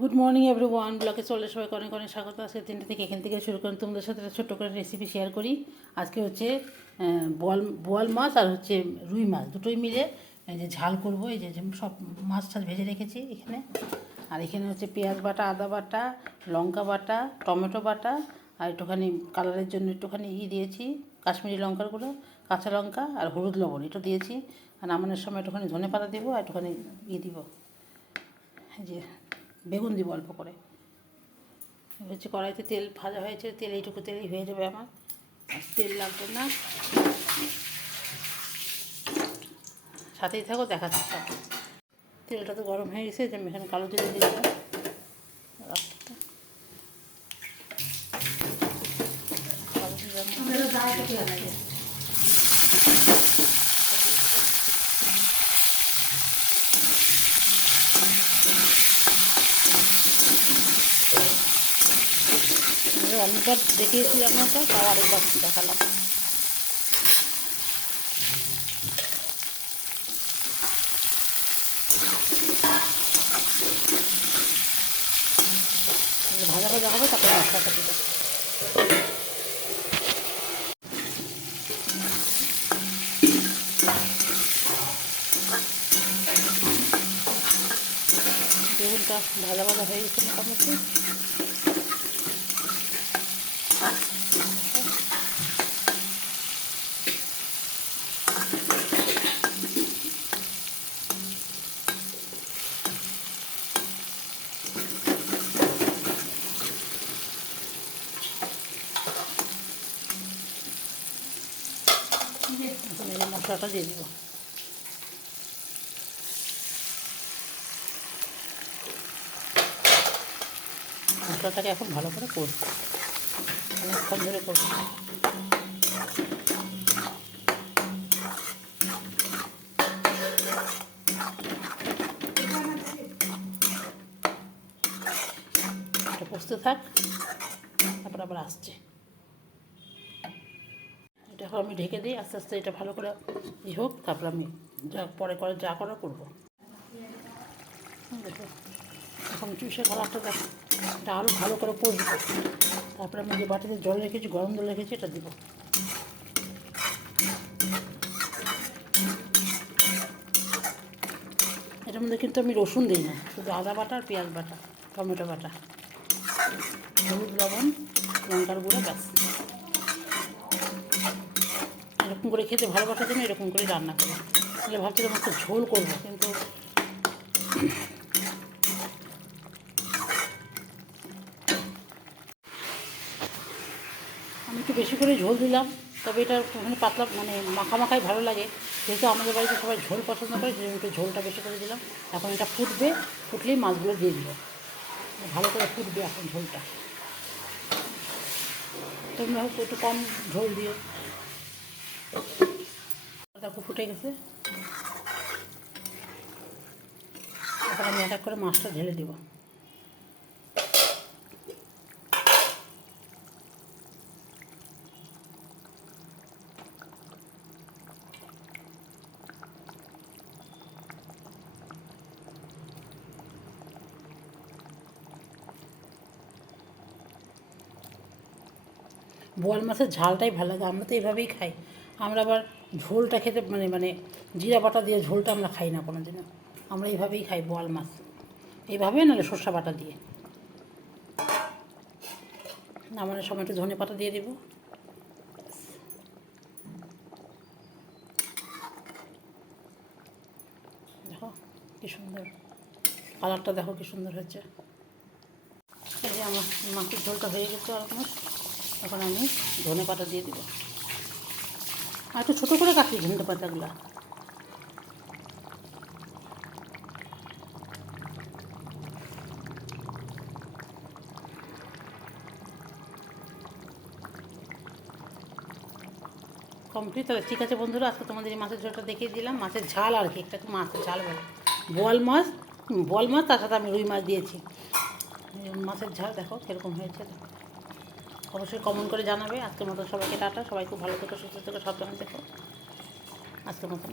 Good morning everyone, ব্লগে চলে সবাইকে অনেক অনেক স্বাগত। আজকে 3টে থেকে এখান থেকে শুরু করেন তোমাদের সাথে একটা ছোট্ট করে রেসিপি শেয়ার করি। আজকে হচ্ছে বোয়াল মাছ আর হচ্ছে রুই মাছ দুটোই মিলে এই যে ঝাল করব। এই যে সব মাছ টাছ ভেজে রেখেছি এখানে। আর এখানে হচ্ছে পেঁয়াজ বাটা, আদা বাটা, লঙ্কা বাটা, টমেটো বাটা, আর একটুখানি কালারের জন্য একটুখানি দিয়েছি কাশ্মীরি লঙ্কার গুঁড়ো, কাঁচা লঙ্কা আর হলুদ লবণ এটা দিয়েছি। আর নামানোর সময় একটুখানি ধনে পাতা দিব আর একটুখানি দিব এই যে বেগুন দিব অল্প করে। হচ্ছে কড়াইতে তেল ভাজা হয়েছে, তেল এইটুকু তেলেই হয়ে যাবে আমার, তেল লাগবে না। সাথেই থাকো, দেখাচ্ছি সব। তেলটা তো গরম হয়ে গেছে, যে আমি এখানে কালো জিরে দিয়ে দিলাম। কালো জিরে অনেকবার দেখিয়েছি আপনাকে, তাও আরেকবার দেখালাম। ভাজা ভাজা হবে, তারপরে মশলাটা দেবো। বেগুনটা ভাজা ভাজা হয়ে গেছে মোটামুটি। মশলাটা দিয়ে দিব। মশলাটাকে এখন ভালো করে করব, অনেকক্ষণ ধরে করব। এটা কষতে থাক, তারপর আবার আসছে। এটা এখন আমি ঢেকে দিই, আস্তে আস্তে এটা ভালো করে হোক, তারপর আমি পরে যা করার করবো। এখন চুষে কালারটা দেখ, এটা আরও ভালো করে কষবো। তারপরে আমি যে বাটিতে জল রেখেছি, গরম জল রেখেছি, এটা দিব। এটার মধ্যে কিন্তু আমি রসুন দিই না, শুধু আদা বাটা আর পেঁয়াজ বাটা, টমেটো বাটা, হলুদ লবণ, লঙ্কার গুঁড়ো, ব্যাস। এরকম করে খেতে ভালোবাসার জন্য এরকম করে রান্না করি। তাহলে ভাবছিলাম একটা ঝোল করবো, কিন্তু আমি একটু বেশি করে ঝোল দিলাম। তবে এটা ওখানে পাতলা মানে মাখাই ভালো লাগে, যেহেতু আমাদের বাড়িতে সবাই ঝোল পছন্দ করে, সেজন্য একটু ঝোলটা বেশি করে দিলাম। এখন এটা ফুটবে, ফুটলেই মাছগুলো দিয়ে দিব। ভালো করে ফুটবে এখন ঝোলটা। তোমরা হয়তো একটু কম ঝোল দিও। দেখো ফুটে গেছে, এখন আমি এক এক করে মাছটা ঢেলে দিব। বোয়াল মাছের ঝালটাই ভালো লাগে, আমরা তো এইভাবেই খাই। আমরা আবার ঝোলটা খেতে মানে জিরা বাটা দিয়ে ঝোলটা আমরা খাই না কোনো দিনও। আমরা এইভাবেই খাই বোয়াল মাছ, এইভাবে নাহলে সর্ষে বাটা দিয়ে। নামানোর সময় একটু ধনে পাতা দিয়ে দেবো। দেখো কী সুন্দর কালারটা, দেখো কী সুন্দর হয়েছে। এই যে আমার মাছের ঝোলটা হয়ে গেছে অলমোস্ট। এখন আমি ধনে পাতা দিয়ে দেবো, আর একটু ছোটো করে কাটি ধনে পাতাগুলো। কমপ্লিট। তাহলে ঠিক আছে বন্ধুরা, আজকে তোমাদের এই মাছের ঝোলটা দেখিয়ে দিলাম। মাছের ঝাল আর কি, একটা মাছের ঝাল বলে বোয়াল মাছ, তার সাথে আমি রুই মাছ দিয়েছি। মাছের ঝাল দেখো কীরকম হয়েছে, অবশ্যই কমেন্ট করে জানাবে। আজকের মতো সবাইকে টাটা, সবাই খুব ভালো থেকো, সুস্থ থেকো, সাবধানে থেকো। আজকের মতন।